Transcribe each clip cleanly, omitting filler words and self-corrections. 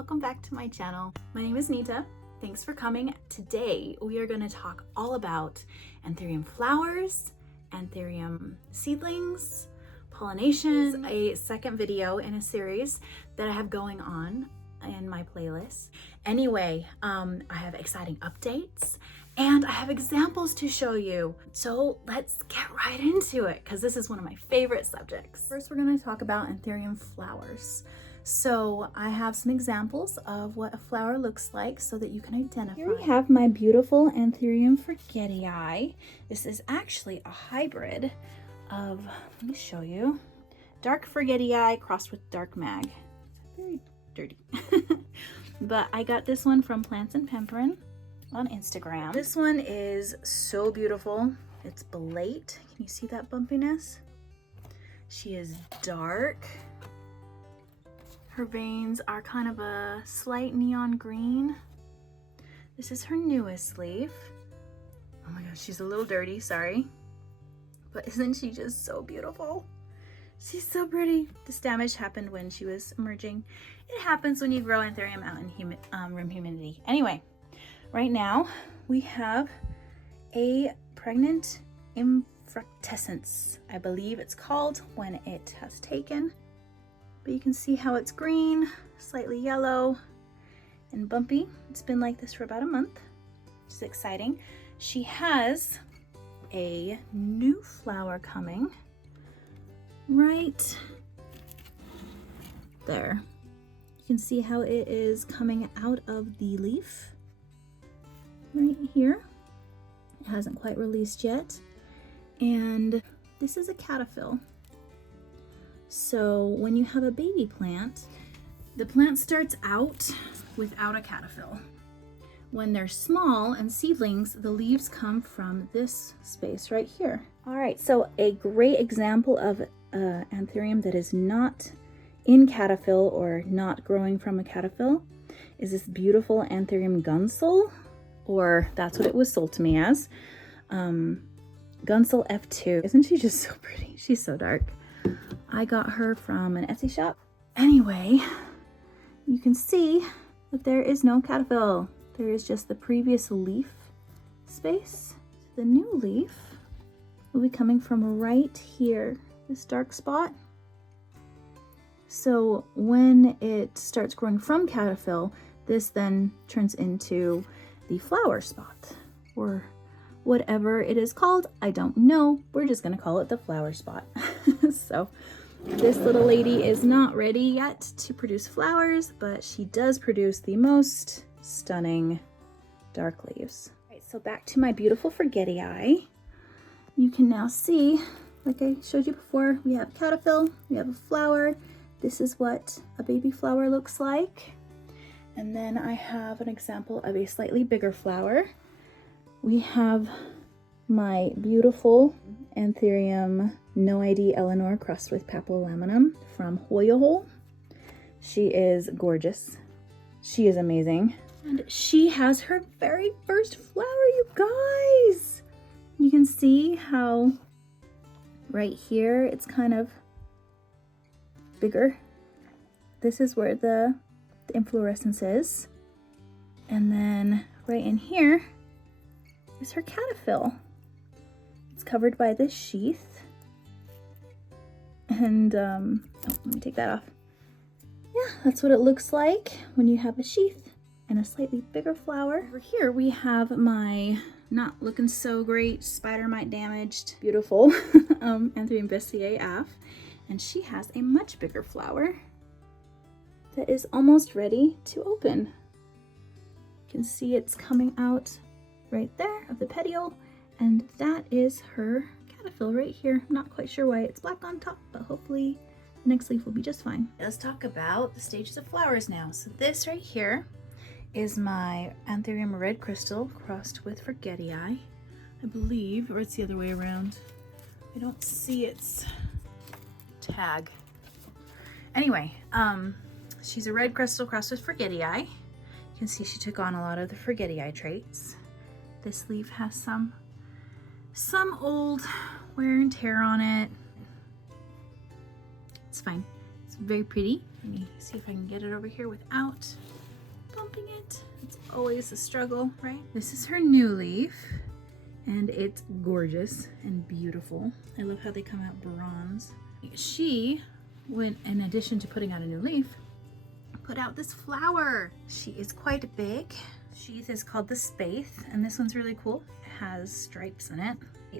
welcome back to my channel. My name is Nita. Thanks for coming. Today we are going to talk all about Anthurium flowers, Anthurium seedlings, pollination, a second video in a series that I have going on in my playlist. Anyway, I have exciting updates and I have examples to show you. So let's get right into it because this is one of my favorite subjects. First, we're going to talk about Anthurium flowers. So I have some examples of what a flower looks like so that you can identify. Here we have my beautiful Anthurium forgetii. This is actually a hybrid of, let me show you, dark forgetii crossed with dark mag. It's very dirty. But I got this one from Plants and Pemperin on Instagram. This one is so beautiful. It's Belate. Can you see that bumpiness? She is dark. Her veins are kind of a slight neon green. This is her newest leaf. Oh my gosh, she's a little dirty, sorry. But isn't she just so beautiful? She's so pretty. This damage happened when she was emerging. It happens when you grow Anthurium out in room humidity. Anyway, right now we have a pregnant infructescence, I believe it's called, when it has taken. But you can see how it's green, slightly yellow, and bumpy. It's been like this for about a month, which is exciting. She has a new flower coming right there. You can see how it is coming out of the leaf right here. It hasn't quite released yet. And this is a caterpillar. So when you have a baby plant, the plant starts out without a caterpillar. When they're small and seedlings, the leaves come from this space right here. All right, so a great example of Anthurium that is not in caterpillar or not growing from a caterpillar is this beautiful Anthurium gunsel, or that's what it was sold to me as. Gunsel F2. Isn't she just so pretty? She's so dark. I got her from an Etsy shop. Anyway, you can see that there is no caterpillar. There is just the previous leaf space. The new leaf will be coming from right here, this dark spot. So when it starts growing from caterpillar, this then turns into the flower spot, or whatever it is called. I don't know. We're just gonna call it the flower spot. So this little lady is not ready yet to produce flowers, but she does produce the most stunning dark leaves. All right, so back to my beautiful forgetii. You can now see, like I showed you before, we have a caterpillar, we have a flower. This is what a baby flower looks like. And then I have an example of a slightly bigger flower. We have my beautiful Anthurium No ID Eleanor crossed with papillolaminum from Hoya Hole. She is gorgeous. She is amazing. And she has her very first flower, you guys. You can see how right here it's kind of bigger. This is where the inflorescence is. And then right in here is her caterpillar. It's covered by this sheath. And oh, let me take that off. Yeah, that's what it looks like when you have a sheath and a slightly bigger flower. Over here we have my not looking so great, spider mite damaged, beautiful Anthurium Bessiae Af. And she has a much bigger flower that is almost ready to open. You can see it's coming out right there of the petiole, and that is her caterpillar right here. I'm not quite sure why it's black on top, but hopefully the next leaf will be just fine. Let's talk about the stages of flowers now. So this right here is my Anthurium red crystal crossed with forgetii, I believe, or it's the other way around. I don't see its tag. Anyway, she's a red crystal crossed with forgetii. You can see she took on a lot of the forgetii traits. This leaf has some old wear and tear on it. It's fine. It's very pretty. Let me see if I can get it over here without bumping it. It's always a struggle, right? This is her new leaf, and it's gorgeous and beautiful. I love how they come out bronze. She went, in addition to putting out a new leaf, put out this flower. She is quite big. She is called the spathe, and this one's really cool. It has stripes in it.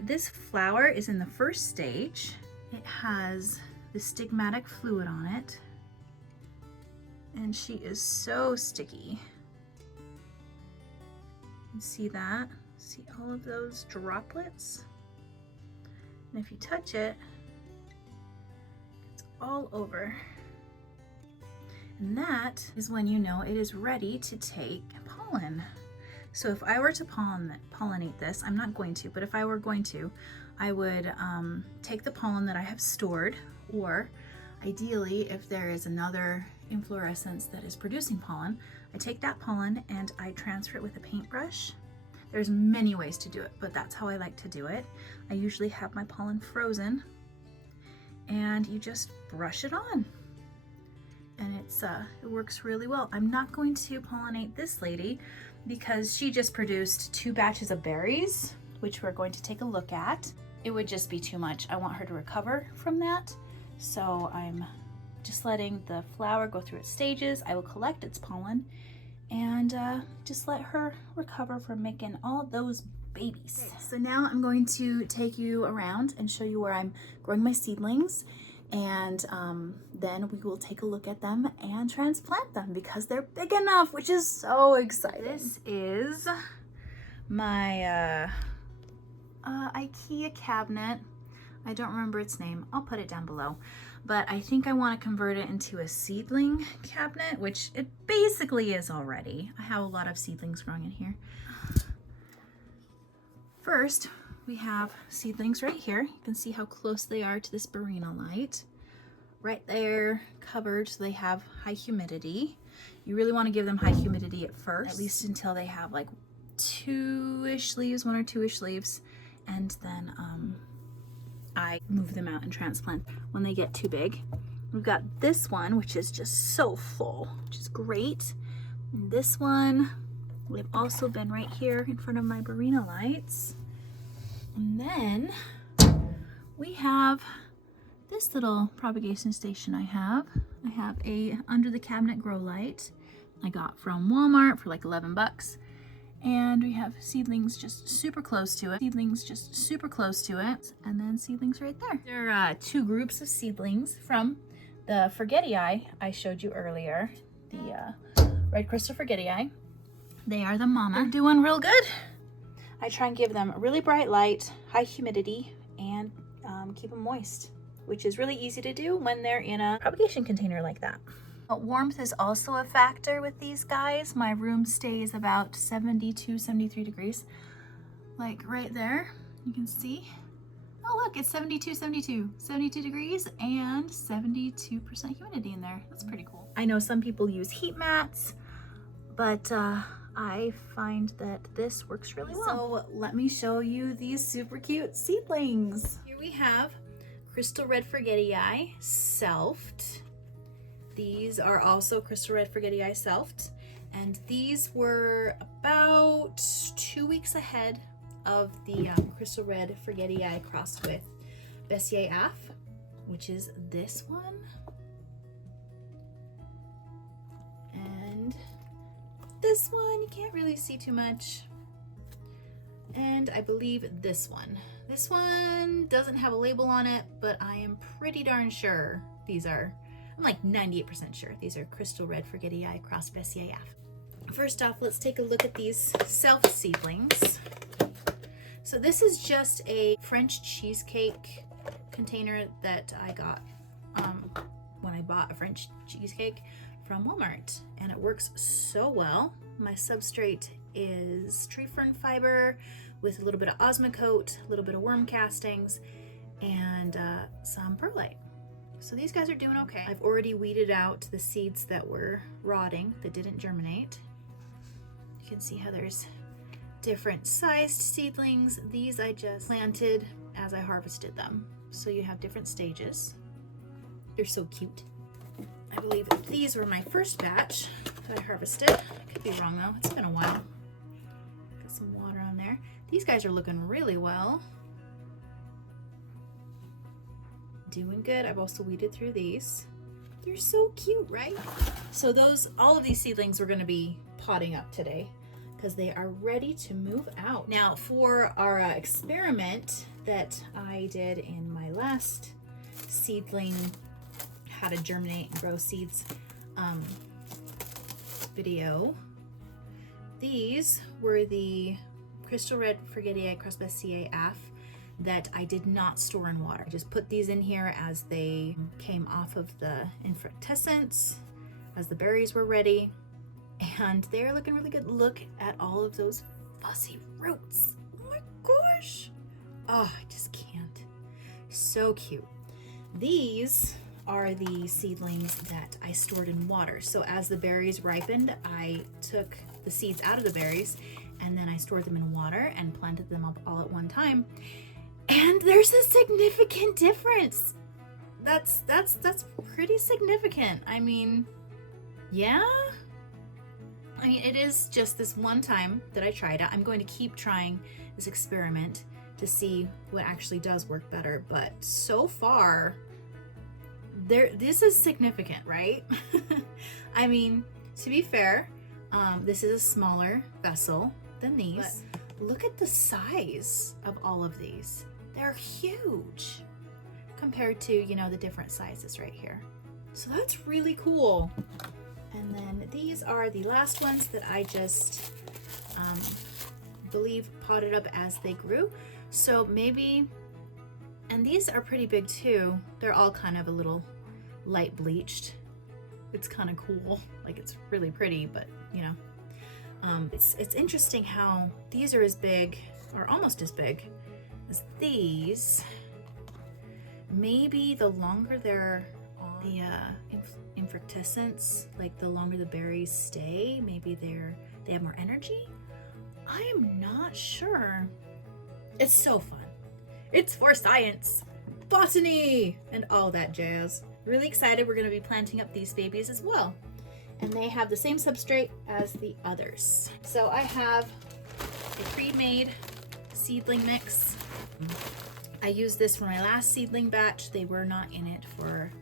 This flower is in the first stage. It has the stigmatic fluid on it, and she is so sticky. You see that? See all of those droplets? And if you touch it, it's all over. And that is when you know it is ready to take pollen. So if I were to pollinate this, I'm not going to, but if I were going to, I would take the pollen that I have stored, or ideally, if there is another inflorescence that is producing pollen, I take that pollen and I transfer it with a paintbrush. There's many ways to do it, but that's how I like to do it. I usually have my pollen frozen, and you just brush it on. And it works really well. I'm not going to pollinate this lady because she just produced 2 batches of berries, which we're going to take a look at. It would just be too much. I want her to recover from that. So I'm just letting the flower go through its stages. I will collect its pollen and just let her recover from making all those babies. Okay, so now I'm going to take you around and show you where I'm growing my seedlings, and then we will take a look at them and transplant them because they're big enough, which is so exciting. This is my IKEA cabinet. I don't remember its name. I'll put it down below. But I think I want to convert it into a seedling cabinet, which it basically is already. I have a lot of seedlings growing in here. First, we have seedlings right here. You can see how close they are to this light. Right there, covered, so they have high humidity. You really want to give them high humidity at first, at least until they have like 2-ish leaves, 1 or 2-ish leaves, and then I move them out and transplant when they get too big. We've got this one, which is just so full, which is great. And this one, they've also been right here in front of my lights. And then we have this little propagation station I have. I have a under the cabinet grow light I got from Walmart for like 11 bucks. And we have seedlings just super close to it. And then seedlings right there. There are 2 groups of seedlings from the forgetii I showed you earlier. The red crystal forgetii. They are the mama. They're doing real good. I try and give them a really bright light, high humidity, and keep them moist, which is really easy to do when they're in a propagation container like that. Warmth is also a factor with these guys. My room stays about 72, 73 degrees. Like right there, you can see. Oh look, it's 72 degrees and 72% humidity in there. That's pretty cool. I know some people use heat mats, but I find that this works really well. So let me show you these super cute seedlings. Here we have crystal red forgetii selfed. These are also crystal red forgetii selfed, and these were about 2 weeks ahead of the crystal red forgetii crossed with Bessier Af, which is this one, and this one. You can't really see too much, and I believe this one. This one doesn't have a label on it, but I am pretty darn sure these are, I'm like 98% sure these are crystal red forgetii cross Bessier Af. First off, let's take a look at these self seedlings. So this is just a French cheesecake container that I got when I bought a French cheesecake from Walmart, and it works so well. My substrate is tree fern fiber with a little bit of osmocote, a little bit of worm castings, and some perlite. So these guys are doing okay. I've already weeded out the seeds that were rotting, that didn't germinate. You can see how there's different sized seedlings. These I just planted as I harvested them. So you have different stages. They're so cute. I believe these were my first batch that I harvested. I could be wrong though, it's been a while. Got some water on there. These guys are looking really well. Doing good. I've also weeded through these. They're so cute, right? So all of these seedlings we're gonna be potting up today because they are ready to move out. Now for our experiment that I did in my last seedling, how to germinate and grow seeds video, these were the crystal red Frigidae Crustacea AF that I did not store in water. I just put these in here as they came off of the infructescence, as the berries were ready, and they're looking really good. Look at all of those fuzzy roots. Oh my gosh. Oh, I just can't. So cute. These are the seedlings that I stored in water. So as the berries ripened, I took the seeds out of the berries and then I stored them in water and planted them up all at one time. And there's a significant difference. That's pretty significant. I mean, yeah. I mean, it is just this one time that I tried it. I'm going to keep trying this experiment to see what actually does work better. But so far, this is significant, right? I mean, to be fair, this is a smaller vessel than these. But look at the size of all of these. They're huge compared to, you know, the different sizes right here. So that's really cool. And then these are the last ones that I just believe potted up as they grew. So maybe, and these are pretty big too. They're all kind of a little light bleached. It's kind of cool. Like, it's really pretty, but you know, it's interesting how these are as big or almost as big as these. Maybe the longer they're on the infructescence, like the longer the berries stay, maybe they have more energy. I am not sure. It's so fun. It's for science, botany, and all that jazz. Really excited. We're going to be planting up these babies as well. And they have the same substrate as the others. So I have a pre-made seedling mix. I used this for my last seedling batch. They were not in it for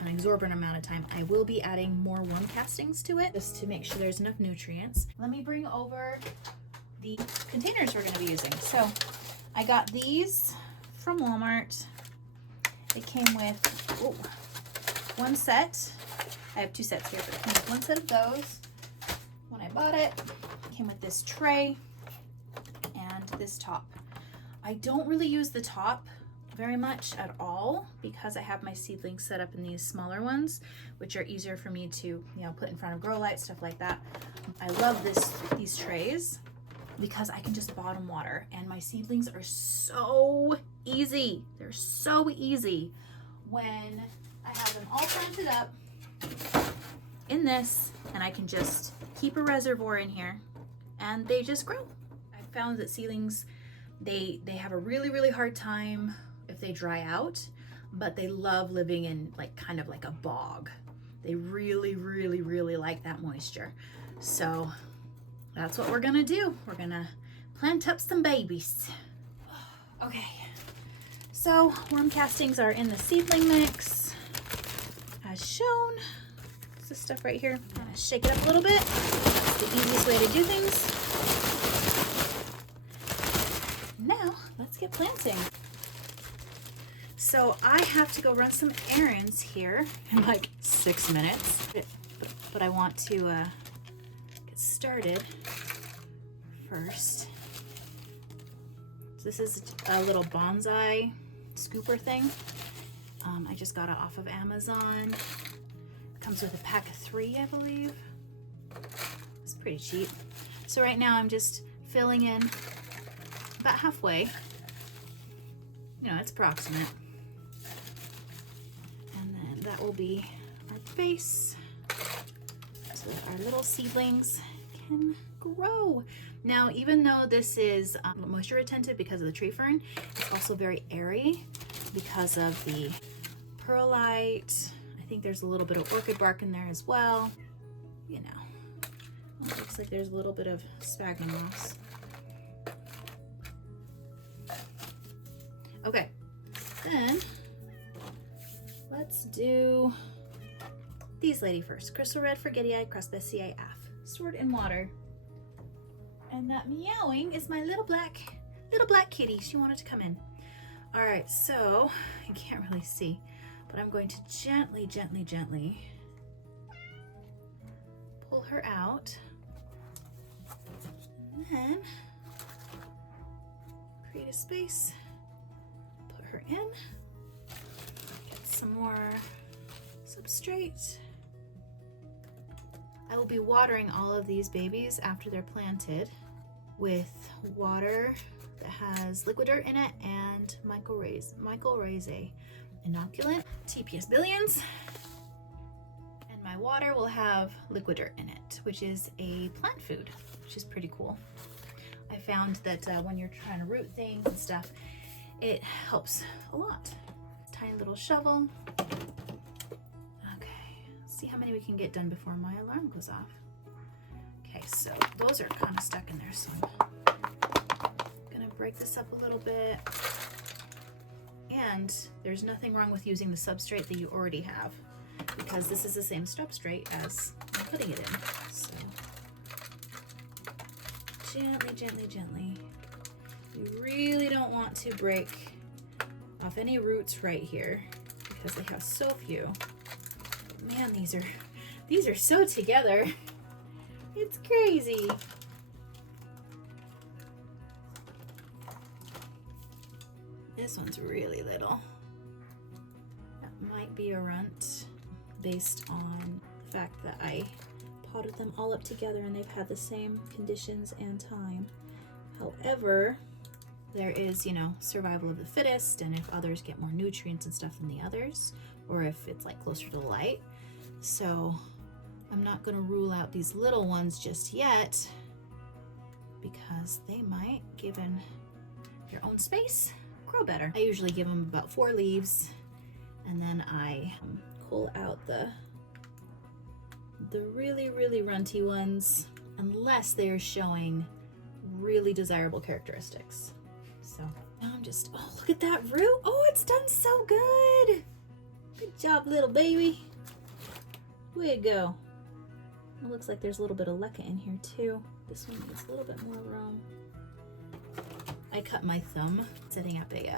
an exorbitant amount of time. I will be adding more worm castings to it just to make sure there's enough nutrients. Let me bring over the containers we're going to be using. So I got these from Walmart. It came with one set. I have two sets here, but it came with one set of those. When I bought it, it came with this tray and this top. I don't really use the top very much at all because I have my seedlings set up in these smaller ones, which are easier for me to, you know, put in front of grow lights, stuff like that. I love these trays because I can just bottom water, and my seedlings are so easy. They're so easy when I have them all planted up in this, and I can just keep a reservoir in here and they just grow. I found that seedlings, they have a really hard time if they dry out, but they love living in like kind of like a bog. They really like that moisture. So that's what we're gonna do. We're gonna plant up some babies. Okay, so worm castings are in the seedling mix as shown. It's this stuff right here. I'm gonna shake it up a little bit. It's the easiest way to do things. Now let's get planting. So I have to go run some errands here in like 6 minutes, but I want to get started first. So this is a little bonsai scooper thing. I just got it off of Amazon. Comes with a pack of 3, I believe. It's pretty cheap. So right now I'm just filling in about halfway. You know, it's approximate. And then that will be our base so that our little seedlings can grow. Now, even though this is moisture retentive because of the tree fern, it's also very airy because of the perlite. I think there's a little bit of orchid bark in there as well. You know, it looks like there's a little bit of sphagnum moss. Okay, then let's do these lady first. Crystal red forgetty-eye Crustacea af, stored in water. And that meowing is my little black kitty. She wanted to come in. All right, so you can't really see, but I'm going to gently pull her out. And then create a space, put her in, get some more substrate. I will be watering all of these babies after they're planted with water that has liquid dirt in it and mycorrhizae inoculant, TPS billions. And my water will have liquid dirt in it, which is a plant food, which is pretty cool. I found that when you're trying to root things and stuff, it helps a lot. Tiny little shovel. See how many we can get done before my alarm goes off. Okay, so those are kind of stuck in there, so I'm gonna break this up a little bit. And there's nothing wrong with using the substrate that you already have, because this is the same substrate as I'm putting it in. So gently. You really don't want to break off any roots right here because they have so few. Man, these are so together. It's crazy. This one's really little. That might be a runt based on the fact that I potted them all up together and they've had the same conditions and time. However, there is, you know, survival of the fittest, and if others get more nutrients and stuff than the others, or if it's like closer to the light. So I'm not going to rule out these little ones just yet because they might, given their own space, grow better. I usually give them about 4 leaves, and then I pull out the really runty ones unless they're showing really desirable characteristics. So now I'm just, oh, look at that root. Oh, it's done so good. Good job, little baby. Way to go. It looks like there's a little bit of leca in here too. This one needs a little bit more room. I cut my thumb setting up a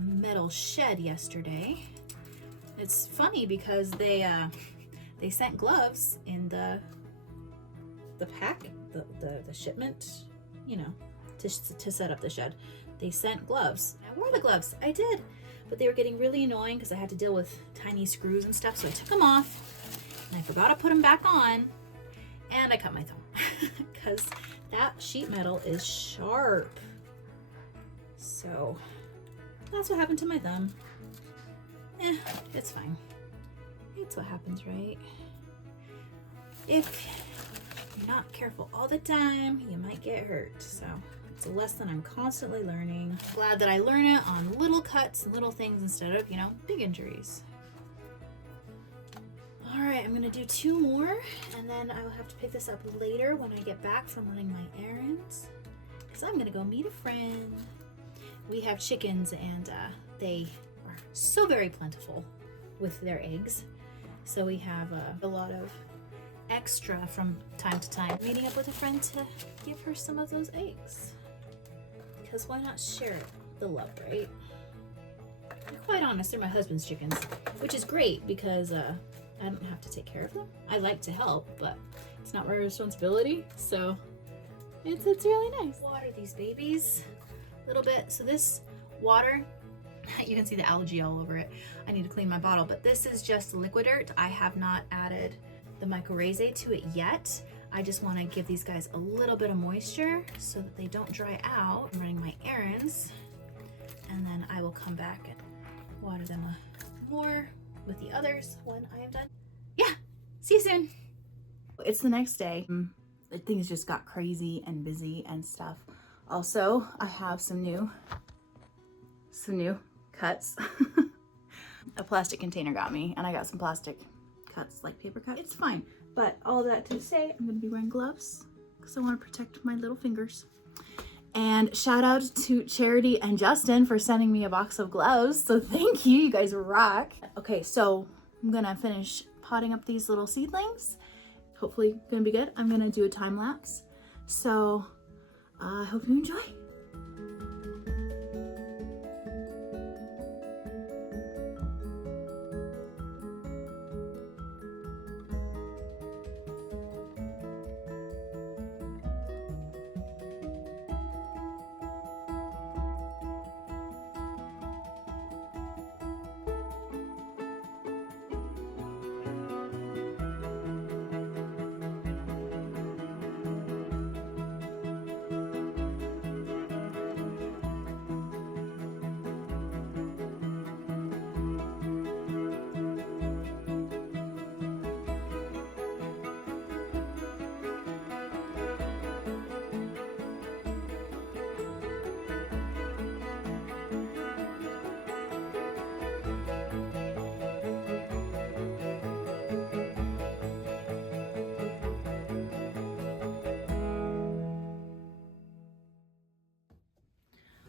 metal shed yesterday. It's funny because they sent gloves in the pack, the shipment, you know, to set up the shed. They sent gloves. I wore the gloves. I did. But they were getting really annoying because I had to deal with tiny screws and stuff, so I took them off and I forgot to put them back on, and I cut my thumb because that sheet metal is sharp. So that's what happened to my thumb. It's fine. It's what happens, right? If you're not careful all the time, you might get hurt. So it's a lesson I'm constantly learning. Glad that I learn it on little cuts and little things instead of, you know, big injuries. All right, I'm gonna do 2 more, and then I will have to pick this up later when I get back from running my errands, because I'm gonna go meet a friend. We have chickens, and they are so very plentiful with their eggs. So we have a lot of extra from time to time. Meeting up with a friend to give her some of those eggs. Because why not share the love, right? To be quite honest, they're my husband's chickens, which is great because I don't have to take care of them. I like to help, but it's not my responsibility, so it's really nice. Water these babies a little bit. So this water, you can see the algae all over it. I need to clean my bottle, but this is just liquid dirt. I have not added the mycorrhizae to it yet. I just want to give these guys a little bit of moisture so that they don't dry out. I'm running my errands, and then I will come back and water them more with the others when I am done. Yeah, see you soon. It's the next day. Things just got crazy and busy and stuff. Also, I have some new cuts. a plastic container got me, and I got some plastic cuts, like paper cut. It's fine, but all that to say, I'm gonna be wearing gloves because I want to protect my little fingers. And shout out to Charity and Justin for sending me a box of gloves. So thank you, you guys rock. Okay, so I'm gonna finish potting up these little seedlings. Hopefully gonna be good. I'm gonna do a time lapse. So I hope you enjoy.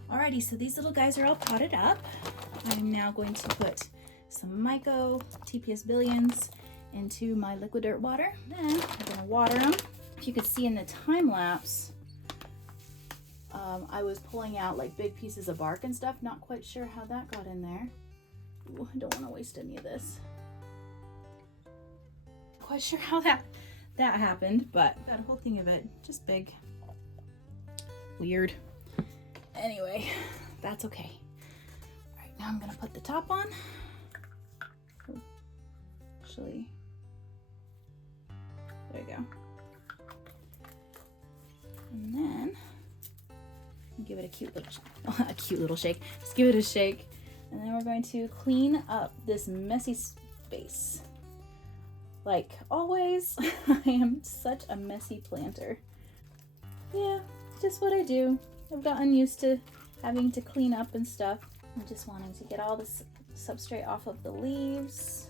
Alrighty, so these little guys are all potted up. I'm now going to put some Myco TPS billions into my liquid dirt water. Then I'm gonna water them. If you could see in the time lapse, I was pulling out like big pieces of bark and stuff. Not quite sure how that got in there. Ooh, I don't want to waste any of this. Quite sure how that happened, but got a whole thing of it, just big. Weird. Anyway, that's okay. All right, now I'm gonna put the top on. Oh, actually, there you go. And then give it a cute little shake. Just give it a shake. And then we're going to clean up this messy space. Like always, I am such a messy planter. Yeah, just what I do. I've gotten used to having to clean up and stuff. I'm just wanting to get all this substrate off of the leaves.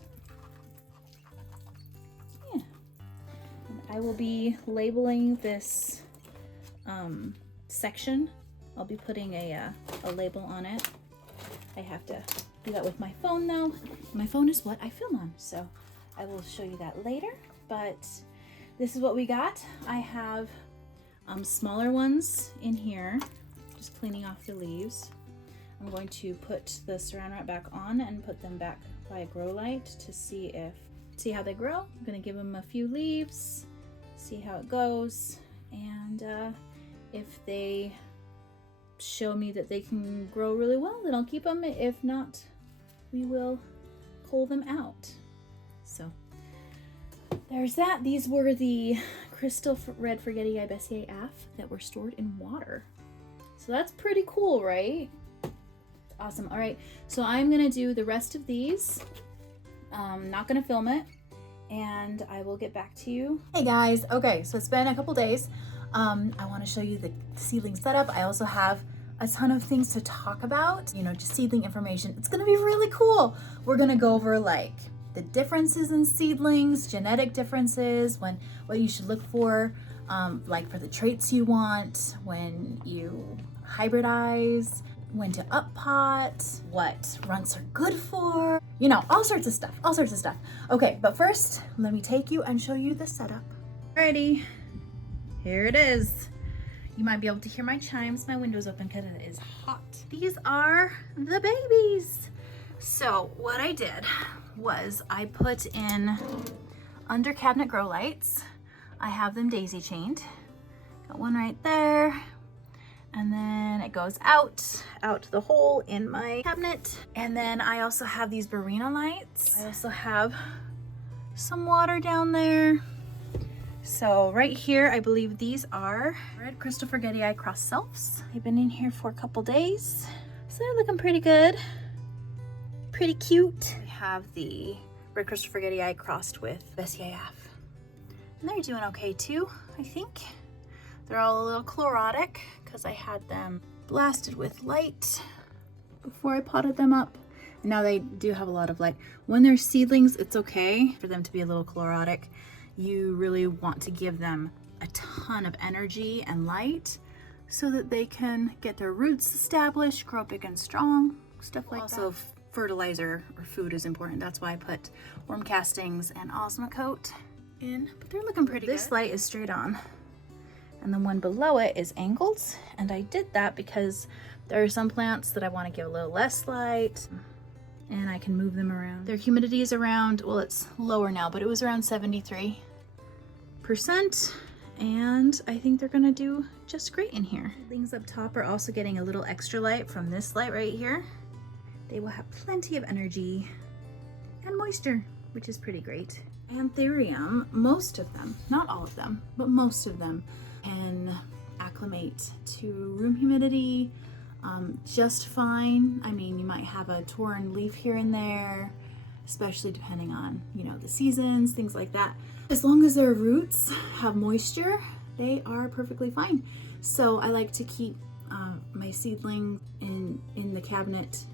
Yeah. And I will be labeling this section. I'll be putting a label on it. I have to do that with my phone though. My phone is what I film on, so I will show you that later. But this is what we got. I have smaller ones in here, just cleaning off the leaves. I'm going to put the saran wrap back on and put them back by a grow light to see how they grow. I'm gonna give them a few leaves, see how it goes, and if they show me that they can grow really well, then I'll keep them. If not, we will pull them out. So there's that. These were the crystal red forgetti Bessie AF that were stored in water. So that's pretty cool, right? Awesome. All right, so I'm gonna do the rest of these. Not gonna film it, and I will get back to you. Hey guys, okay, so it's been a couple days. I want to show you the seedling setup. I also have a ton of things to talk about, you know, just seedling information. It's gonna be really cool. We're gonna go over like the differences in seedlings, genetic differences, what you should look for, like for the traits you want, when you hybridize, when to up pot, what runts are good for, you know, all sorts of stuff. Okay, but first, let me take you and show you the setup. Alrighty, here it is. You might be able to hear my chimes. My window's open because it is hot. These are the babies. So what I did was I put in under cabinet grow lights. I have them daisy chained. Got one right there. And then it goes out the hole in my cabinet. And then I also have these Barina lights. I also have some water down there. So right here, I believe these are red crystal forgetti cross selfs. They've been in here for a couple days. So they're looking pretty good. Pretty cute. We have the red crystal forgetti crossed with Bessie AF. And they're doing okay too, I think. They're all a little chlorotic because I had them blasted with light before I potted them up. Now they do have a lot of light. When they're seedlings, it's okay for them to be a little chlorotic. You really want to give them a ton of energy and light so that they can get their roots established, grow big and strong, stuff like that. Also, fertilizer or food is important. That's why I put worm castings and osmocote in, but they're looking pretty good. This light is straight on, and the one below it is angled, and I did that because there are some plants that I want to give a little less light, and I can move them around. Their humidity is around, well, it's lower now, but it was around 73%, and I think they're gonna do just great in here. Things up top are also getting a little extra light from this light right here. They will have plenty of energy and moisture, which is pretty great. Anthurium, most of them, not all of them, but most of them can acclimate to room humidity just fine. I mean, you might have a torn leaf here and there, especially depending on, you know, the seasons, things like that. As long as their roots have moisture, they are perfectly fine. So I like to keep my seedling in the cabinet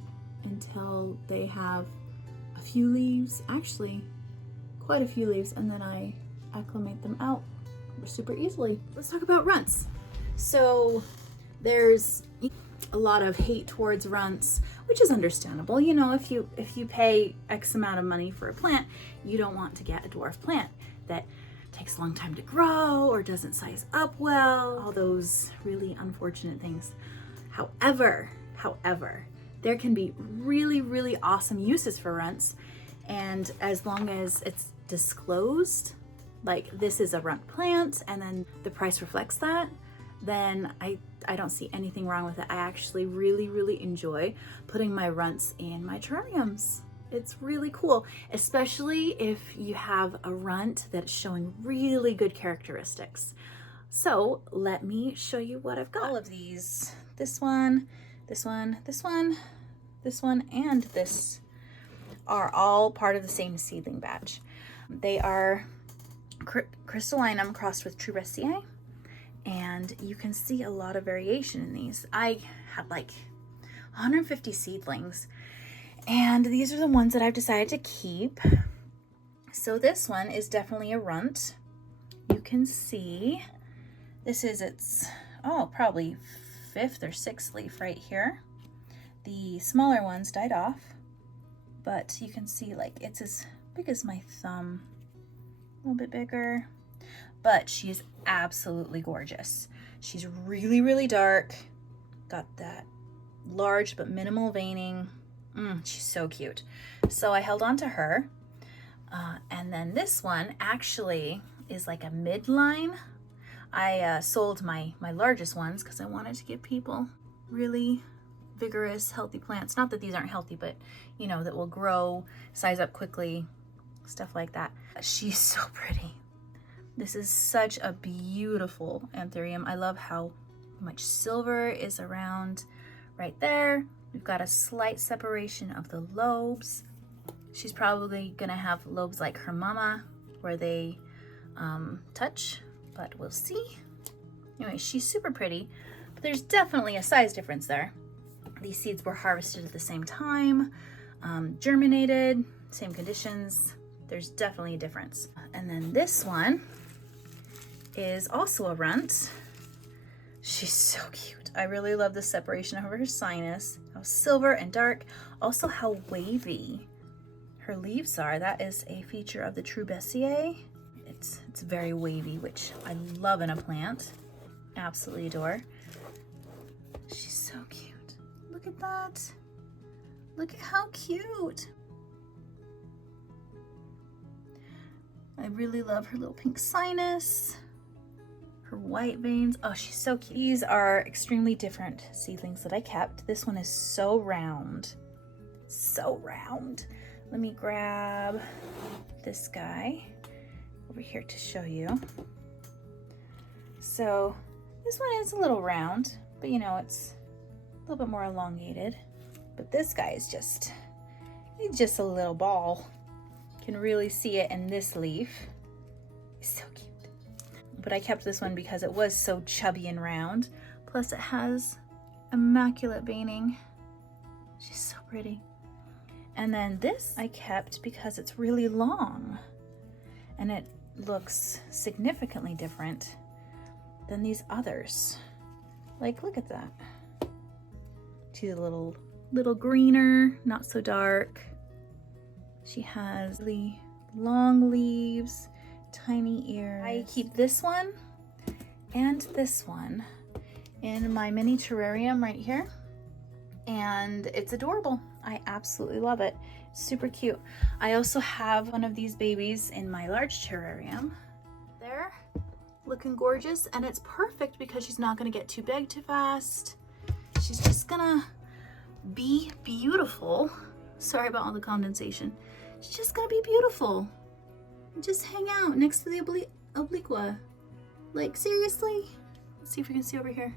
until they have a few leaves, actually quite a few leaves, and then I acclimate them out super easily. Let's talk about runts. So there's a lot of hate towards runts, which is understandable. You know, if you pay X amount of money for a plant, you don't want to get a dwarf plant that takes a long time to grow or doesn't size up well, all those really unfortunate things. However, there can be really, really awesome uses for runts, and as long as it's disclosed, like this is a runt plant and then the price reflects that, then I don't see anything wrong with it. I actually really, really enjoy putting my runts in my terrariums. It's really cool, especially if you have a runt that's showing really good characteristics. So let me show you what I've got. All of these, this one, this one, this one, this one, and this are all part of the same seedling batch. They are crystallinum crossed with true Bessiae, and you can see a lot of variation in these. I had like 150 seedlings, and these are the ones that I've decided to keep. So this one is definitely a runt. You can see this is its, probably 5th or 6th leaf right here. The smaller ones died off, but you can see like it's as big as my thumb, a little bit bigger, but she is absolutely gorgeous. She's really, really dark, got that large but minimal veining. She's so cute. So I held on to her. And then this one actually is like a midline. I sold my largest ones because I wanted to give people really vigorous, healthy plants. Not that these aren't healthy, but you know, that will grow, size up quickly, stuff like that. She's so pretty. This is such a beautiful Anthurium. I love how much silver is around right there. We've got a slight separation of the lobes. She's probably gonna have lobes like her mama where they touch, but we'll see. Anyway, she's super pretty, but there's definitely a size difference there. These seeds were harvested at the same time, germinated, same conditions. There's definitely a difference. And then this one is also a runt. She's so cute. I really love the separation of her sinus, how silver and dark, also how wavy her leaves are. That is a feature of the true Bessiae. It's very wavy, which I love in a plant. Absolutely adore. She's so cute. Look at that. Look at how cute. I really love her little pink sinus, her white veins. Oh, she's so cute. These are extremely different seedlings that I kept. This one is so round, so round. Let me grab this guy over here to show you. So this one is a little round, but you know, it's a little bit more elongated. But this guy is he's just a little ball. Can really see it in this leaf. It's so cute. But I kept this one because it was so chubby and round. Plus it has immaculate veining. She's so pretty. And then this I kept because it's really long and it looks significantly different than these others. Like, look at that. She's a little greener, not so dark. She has really long leaves, tiny ears. I keep this one and this one in my mini terrarium right here, and it's adorable. I absolutely love it. Super cute. I also have one of these babies in my large terrarium. There, looking gorgeous, and it's perfect because she's not gonna get too big too fast. She's just gonna be beautiful. Sorry about all the condensation. She's just gonna be beautiful. Just hang out next to the obliqua. Like, seriously? Let's see if we can see over here.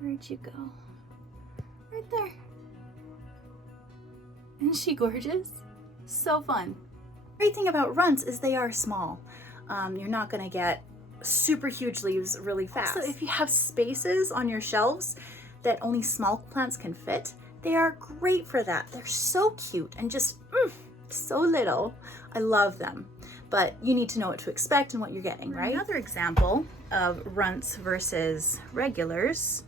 Where'd you go? Right there. Isn't she gorgeous? So fun. Great thing about runts is they are small. You're not gonna get super huge leaves really fast. So if you have spaces on your shelves that only small plants can fit, they are great for that. They're so cute and just so little. I love them, but you need to know what to expect and what you're getting, right? Another example of runts versus regulars.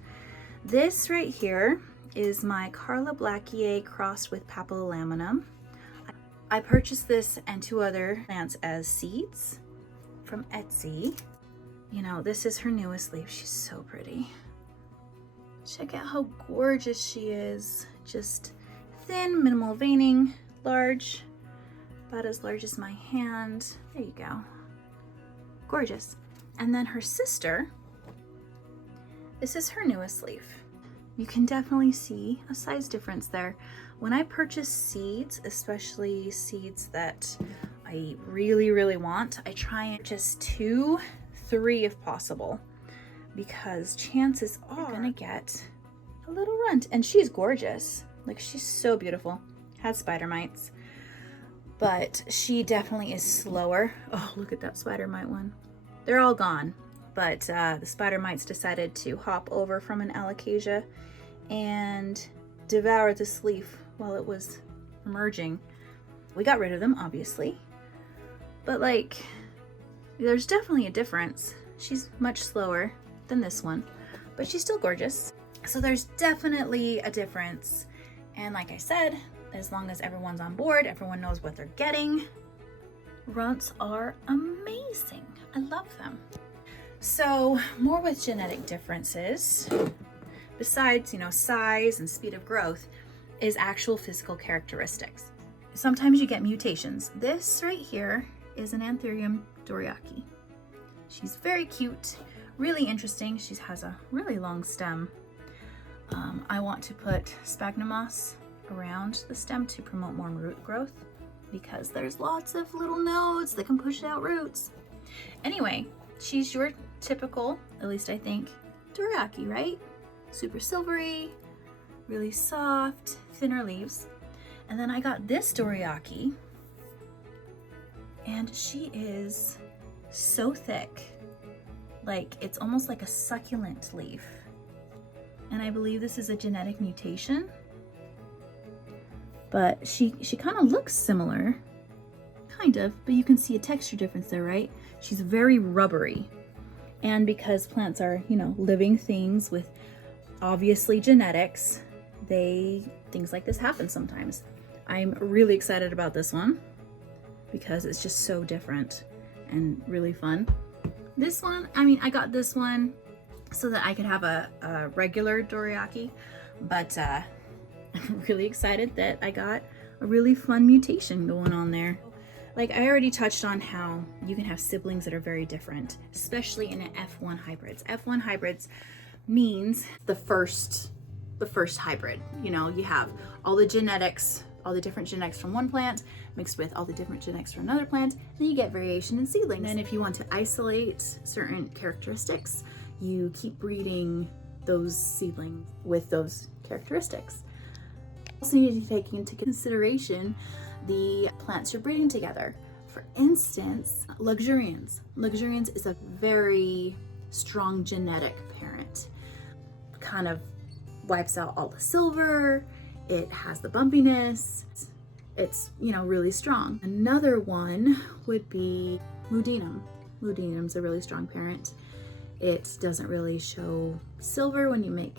This right here is my Carla Blackier crossed with Papillolaminum. I purchased this and 2 other plants as seeds from Etsy. You know, this is her newest leaf. She's so pretty. Check out how gorgeous she is. Just thin, minimal veining, large, about as large as my hand. There you go. Gorgeous. And then her sister, this is her newest leaf. You can definitely see a size difference there. When I purchase seeds, especially seeds that I really, really want, I try and just 2, 3 if possible, because chances are you're gonna get a little runt. And she's gorgeous. Like, she's so beautiful. Has spider mites, but she definitely is slower. Oh, look at that spider mite one. They're all gone, but the spider mites decided to hop over from an alocasia and devour this leaf while it was emerging. We got rid of them, obviously, but like, there's definitely a difference. She's much slower than this one, but she's still gorgeous. So there's definitely a difference. And like I said, as long as everyone's on board, everyone knows what they're getting, runts are amazing. I love them. So more with genetic differences, besides, you know, size and speed of growth, is actual physical characteristics. Sometimes you get mutations. This right here is an Anthurium doriaki. She's very cute, really interesting. She has a really long stem. I want to put sphagnum moss around the stem to promote more root growth, because there's lots of little nodes that can push out roots. Anyway, she's your typical, at least I think, doriaki, right? Super silvery, really soft, thinner leaves. And then I got this doriaki, and she is so thick. Like, it's almost like a succulent leaf. And I believe this is a genetic mutation, but she kind of looks similar, kind of, but you can see a texture difference there, right? She's very rubbery. And because plants are, you know, living things with obviously genetics, things like this happen sometimes. I'm really excited about this one because it's just so different and really fun. This one, I mean, I got this one so that I could have a regular doriaki, but I'm really excited that I got a really fun mutation going on there. Like, I already touched on how you can have siblings that are very different, especially in an F1 hybrids. F1 hybrids means the first hybrid. You know, you have all the genetics, all the different genetics from one plant mixed with all the different genetics from another plant, then you get variation in seedlings. And then if you want to isolate certain characteristics, you keep breeding those seedlings with those characteristics. Also need to take into consideration the plants you're breeding together. For instance, luxurians. Luxurians is a very strong genetic parent. Kind of wipes out all the silver It has the bumpiness. It's, you know, really strong. Another one would be Mudinum. Mudinum's a really strong parent. It doesn't really show silver when you make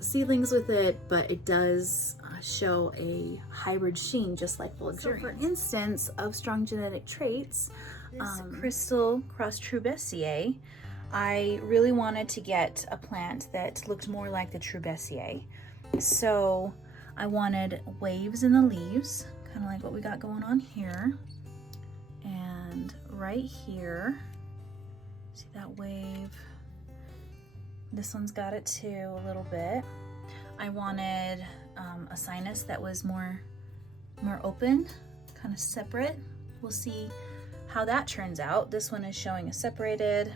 seedlings with it, but it does show a hybrid sheen, just like Luxuriant. So for instance, of strong genetic traits, Crystal Cross Trubessier, I really wanted to get a plant that looked more like the Trubessier. So I wanted waves in the leaves, kind of like what we got going on here. And right here, see that wave? This one's got it too, a little bit. I wanted a sinus that was more open, kind of separate. We'll see how that turns out. This one is showing a separated.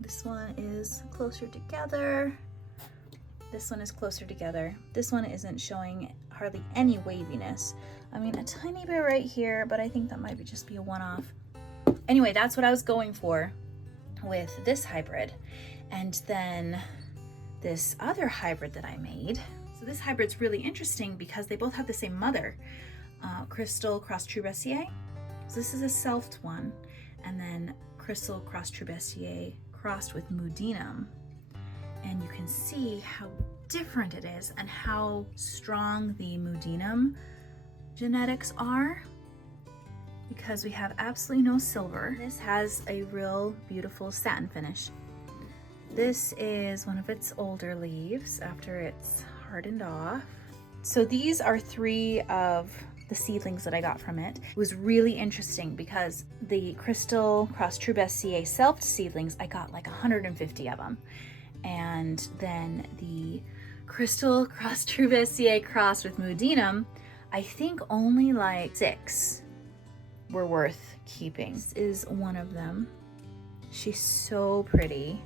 This one is closer together. This one is closer together. This one isn't showing hardly any waviness. I mean, a tiny bit right here, but I think that might just be a one-off. Anyway, that's what I was going for with this hybrid. And then this other hybrid that I made. So this hybrid's really interesting because they both have the same mother, Crystal Cross Trubessier. So this is a selfed one, and then Crystal Cross Trubessier crossed with Mudinum. And you can see how different it is and how strong the Mudinum genetics are, because we have absolutely no silver. This has a real beautiful satin finish. This is one of its older leaves after it's hardened off. So these are 3 of the seedlings that I got from it. It was really interesting because the Crystal Cross Trubessier self seedlings, I got like 150 of them. And then the Crystal Cross Trubessier crossed with Mudinum, I think only like 6 were worth keeping. This is one of them. She's so pretty.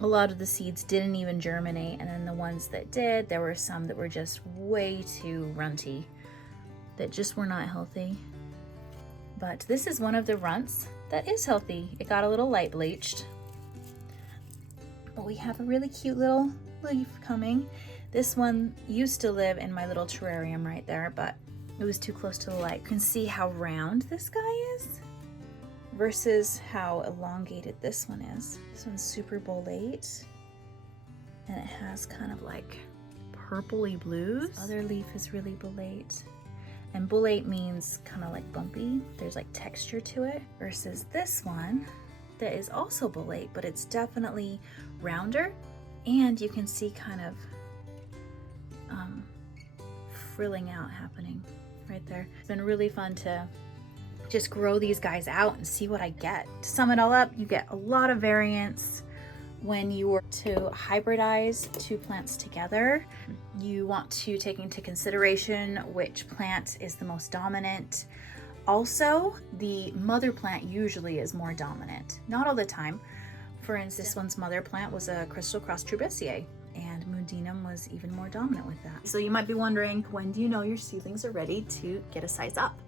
A lot of the seeds didn't even germinate, and then the ones that did, there were some that were just way too runty, that just were not healthy. But this is one of the runts that is healthy. It got a little light bleached. But we have a really cute little leaf coming. This one used to live in my little terrarium right there, but it was too close to the light. You can see how round this guy is versus how elongated this one is. This one's super bolate, and it has kind of like purpley blues. This other leaf is really bolate, and bolate means kind of like bumpy. There's like texture to it, versus this one that is also bolate, but it's definitely rounder, and you can see kind of frilling out happening right there. It's been really fun to just grow these guys out and see what I get. To sum it all up, you get a lot of variance when you were to hybridize 2 plants together. You want to take into consideration which plant is the most dominant. Also, the mother plant usually is more dominant. Not all the time. For instance, this one's mother plant was a Crystal Cross Trubessier, and Mudinum was even more dominant with that. So you might be wondering, when do you know your seedlings are ready to get a size up?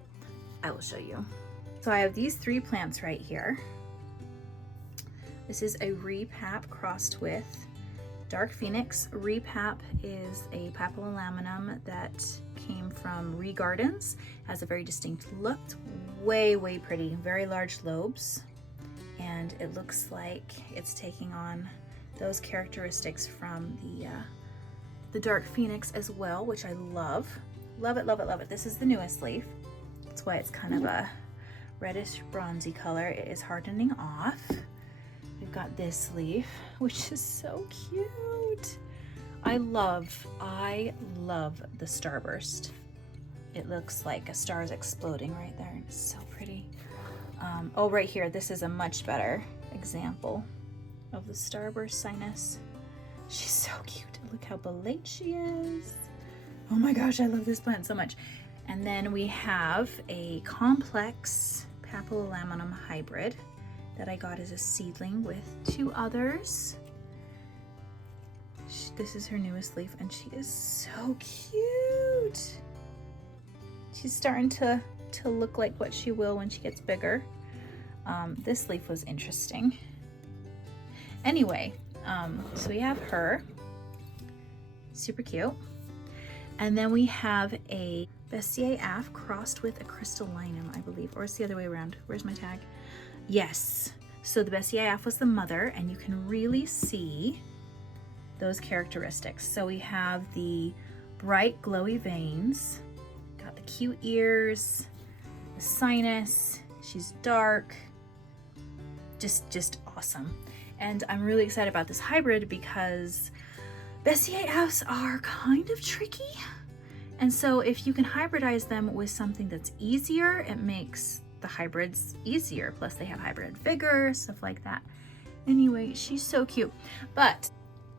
I will show you. So I have these 3 plants right here. This is a repap crossed with Dark Phoenix. Repap is a papillolaminum that came from Ree Gardens. Has a very distinct look. It's way, way pretty. Very large lobes. And it looks like it's taking on those characteristics from the Dark Phoenix as well, which I love. Love it, love it, love it. This is the newest leaf. That's why it's kind of a reddish bronzy color. It is hardening off. We've got this leaf, which is so cute. I love the starburst. It looks like a star's exploding right there, and it's so pretty. Oh, right here, this is a much better example of the starburst sinus. She's so cute. Look how bolate she is. Oh my gosh, I love this plant so much. And then we have a complex papillolaminum hybrid that I got as a seedling with 2 others. This is her newest leaf, and she is so cute. She's starting to look like what she will when she gets bigger. This leaf was interesting. Anyway, so we have her. Super cute. And then we have a Bessier Af crossed with a crystallinum, I believe, or it's the other way around. Where's my tag? Yes. So the Bessier Af was the mother, and you can really see those characteristics. So we have the bright glowy veins, got the cute ears, the sinus, she's dark, just awesome. And I'm really excited about this hybrid because Bessier Afs are kind of tricky. And so if you can hybridize them with something that's easier, it makes the hybrids easier. Plus they have hybrid vigor, stuff like that. Anyway, she's so cute. But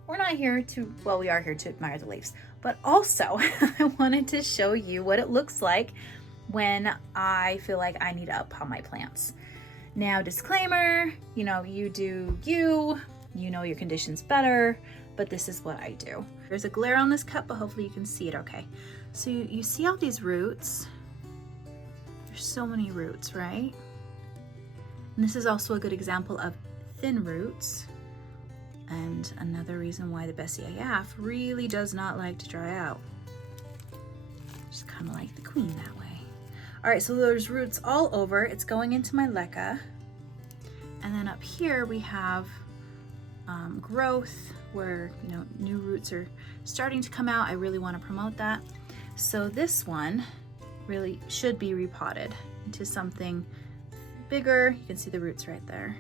we're not here to, well, we are here to admire the leaves, but also I wanted to show you what it looks like when I feel like I need to up on my plants. Now, disclaimer, you know, you do you know your conditions better, but this is what I do. There's a glare on this cup, but hopefully you can see it okay. So you see all these roots? There's so many roots, right? And this is also a good example of thin roots. And another reason why the Bessier Af really does not like to dry out. Just kind of like the queen that way. All right, so there's roots all over. It's going into my leca. And then up here we have growth where, you know, new roots are starting to come out. I really want to promote that. So this one really should be repotted into something bigger. You can see the roots right there.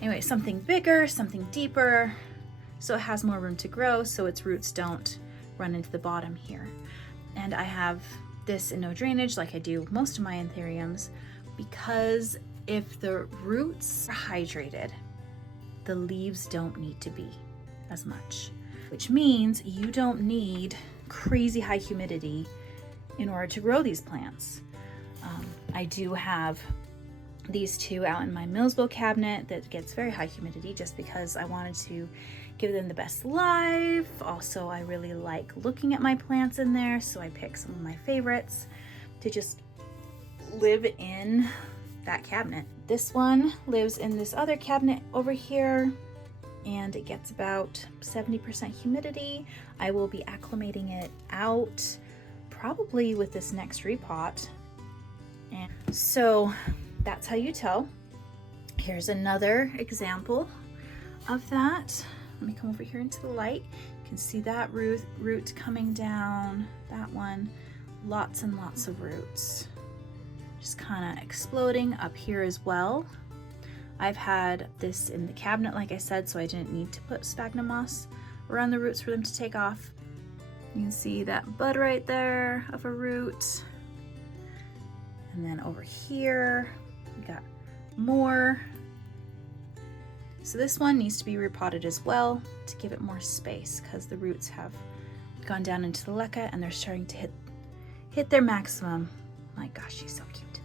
Anyway, something bigger, something deeper, so it has more room to grow, so its roots don't run into the bottom here. And I have this in no drainage like I do most of my anthuriums, because if the roots are hydrated, the leaves don't need to be as much, which means you don't need crazy high humidity in order to grow these plants. I do have these two out in my Millsville cabinet that gets very high humidity just because I wanted to give them the best life. Also, I really like looking at my plants in there, so I pick some of my favorites to just live in that cabinet. This one lives in this other cabinet over here, and it gets about 70% humidity. I will be acclimating it out probably with this next repot. And so that's how you tell. Here's another example of that. Let me come over here into the light. You can see that root coming down, that one, lots and lots of roots. Just kind of exploding up here as well. I've had this in the cabinet, like I said, so I didn't need to put sphagnum moss around the roots for them to take off. You can see that bud right there of a root. And then over here, we got more. So this one needs to be repotted as well to give it more space because the roots have gone down into the leca and they're starting to hit their maximum. My gosh, she's so cute.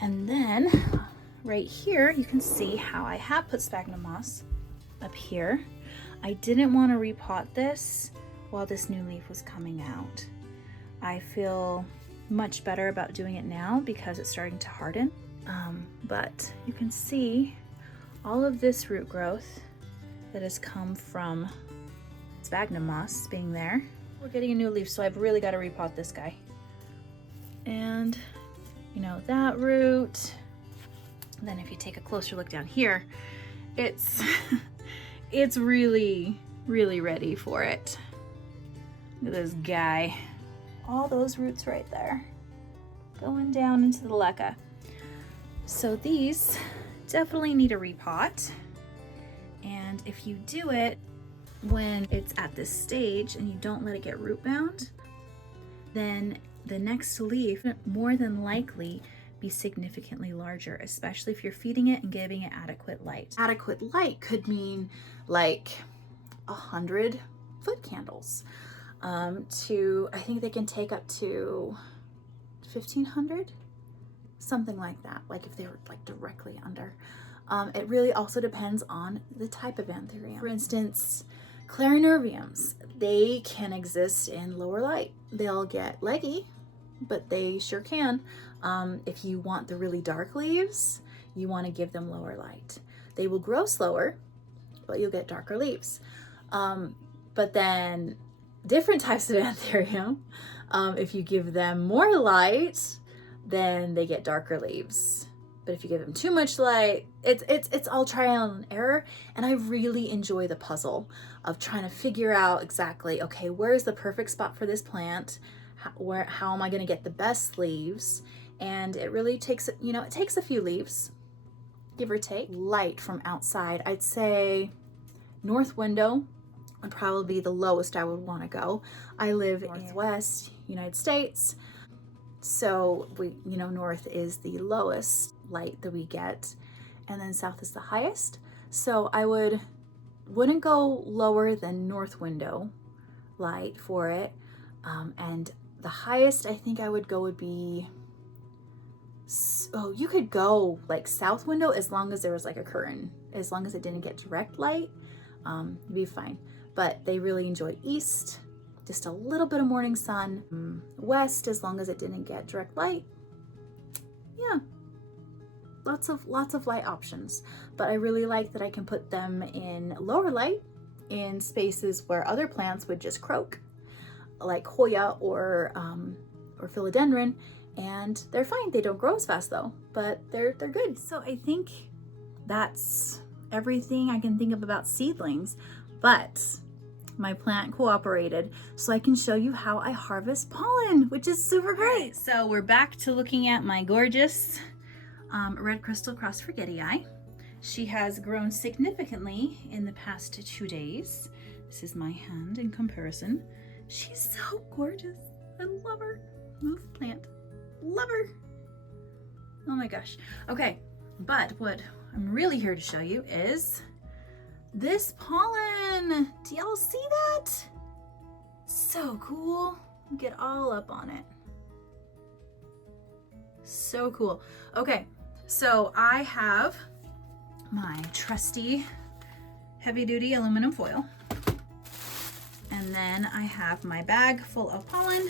And then right here, you can see how I have put sphagnum moss up here. I didn't want to repot this while this new leaf was coming out. I feel much better about doing it now because it's starting to harden. But you can see all of this root growth that has come from sphagnum moss being there. We're getting a new leaf, so I've really got to repot this guy. And you know, that root. And then if you take a closer look down here, it's it's really ready for it. Look at this guy. All those roots right there going down into the leca. So these definitely need a repot. And if you do it when it's at this stage and you don't let it get root bound, then the next leaf more than likely be significantly larger, especially if you're feeding it and giving it adequate light. Adequate light could mean like 100 foot candles. I think they can take up to 1,500, something like that, like if they were like directly under. It really also depends on the type of anthurium. For instance, clarinerviums, they can exist in lower light. They'll get leggy, but they sure can. If you want the really dark leaves, you want to give them lower light. They will grow slower, but you'll get darker leaves. But then different types of Anthurium, if you give them more light, then they get darker leaves. But if you give them too much light, it's all trial and error. And I really enjoy the puzzle of trying to figure out exactly, okay, where's the perfect spot for this plant? How am I going to get the best leaves? And it really takes, you know, it takes a few leaves, give or take. Light from outside, I'd say north window would probably be the lowest I would want to go. I live northwest United States, so north is the lowest light that we get, and then south is the highest. So I wouldn't go lower than north window light for it, and the highest I think I would go would be, you could go like south window as long as there was like a curtain, as long as it didn't get direct light, it'd be fine. But they really enjoy east, just a little bit of morning sun. West, as long as it didn't get direct light. Yeah, lots of light options. But I really like that I can put them in lower light in spaces where other plants would just croak, like Hoya or philodendron, and they're fine. They don't grow as fast though, but they're good. So I think that's everything I can think of about seedlings, but my plant cooperated, so I can show you how I harvest pollen, which is super great. So we're back to looking at my gorgeous red crystal cross forgetii. She has grown significantly in the past 2 days. This is my hand in comparison. She's so gorgeous. I love her. Move plant. Love her. Oh my gosh. Okay, but what I'm really here to show you is this pollen. Do y'all see that? So cool. Get all up on it. So cool. Okay, so I have my trusty heavy duty aluminum foil, and then I have my bag full of pollen,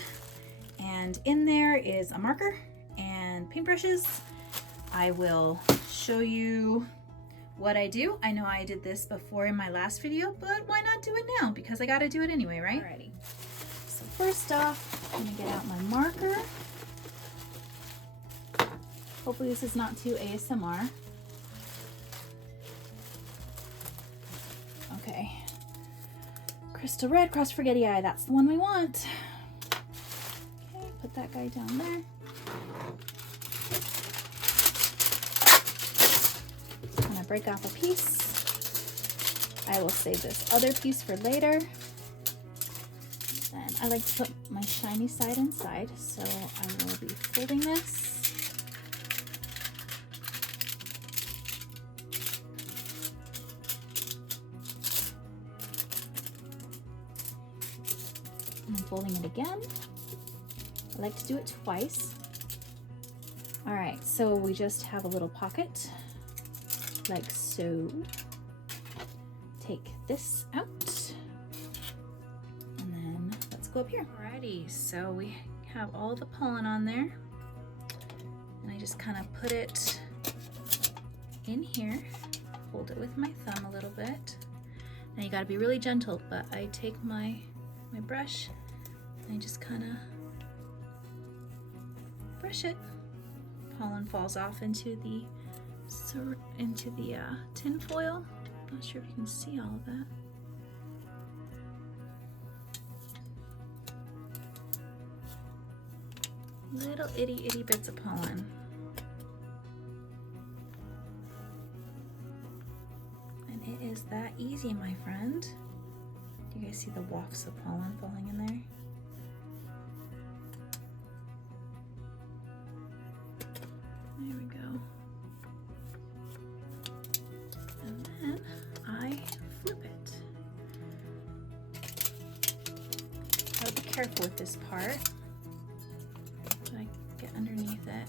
and in there is a marker and paintbrushes. I will show you what I do. I know I did this before in my last video, but why not do it now? Because I gotta do it anyway, right? Alrighty. So first off, I'm gonna get out my marker. Hopefully this is not too ASMR. Okay. Crystal red cross forgetii, that's the one we want. Okay, put that guy down there. I'm gonna break off a piece. I will save this other piece for later. Then I like to put my shiny side inside, so I will be folding this. And folding it again. I like to do it twice. All right, so we just have a little pocket like so. Take this out, and then let's go up here. Alrighty, so we have all the pollen on there, and I just kind of put it in here, hold it with my thumb a little bit, and you got to be really gentle, but I take my brush and I just kind of brush it. Pollen falls off into the tin foil. Not sure if you can see all of that. Little itty bits of pollen. And it is that easy, my friend. Do you guys see the wafts of pollen falling in there? There we go. And then I flip it. Gotta be careful with this part. So I get underneath it.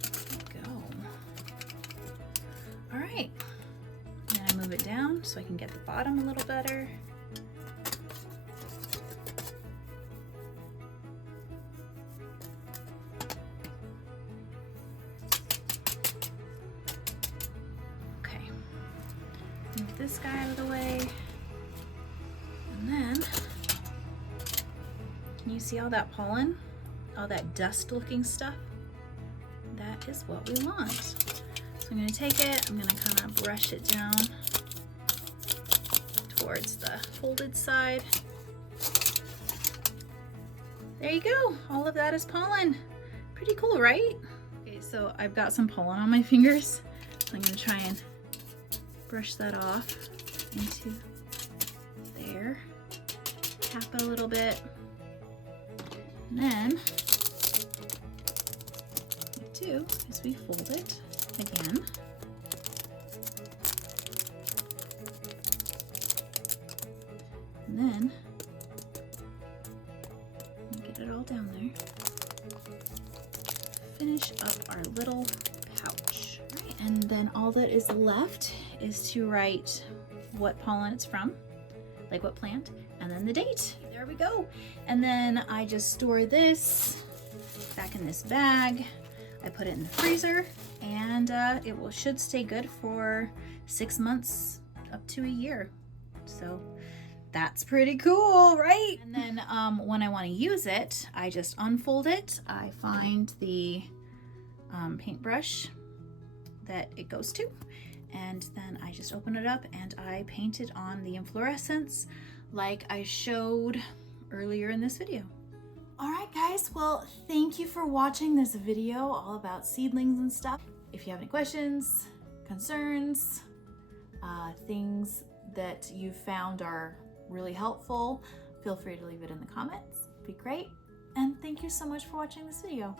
There we go. All right. And then I move it down so I can get the bottom a little better. out of the way. And then, can you see all that pollen? All that dust looking stuff? That is what we want. So I'm gonna take it, I'm gonna kind of brush it down towards the folded side. There you go, all of that is pollen. Pretty cool, right? Okay, so I've got some pollen on my fingers. So I'm gonna try and brush that off into there. Tap it a little bit. And then what we do is we fold it again. And then get it all down there. Finish up our little pouch. Right, and then all that is left is to write what pollen it's from, like what plant, and then the date. There we go. And then I just store this back in this bag. I put it in the freezer, and it should stay good for 6 months up to a year. So that's pretty cool, right? And then when I want to use it, I just unfold it. I find the paintbrush that it goes to, and then I just open it up and I paint it on the inflorescence like I showed earlier in this video. All right, guys, well, thank you for watching this video all about seedlings and stuff. If you have any questions, concerns, things that you found are really helpful, feel free to leave it in the comments. It'd be great. And thank you so much for watching this video.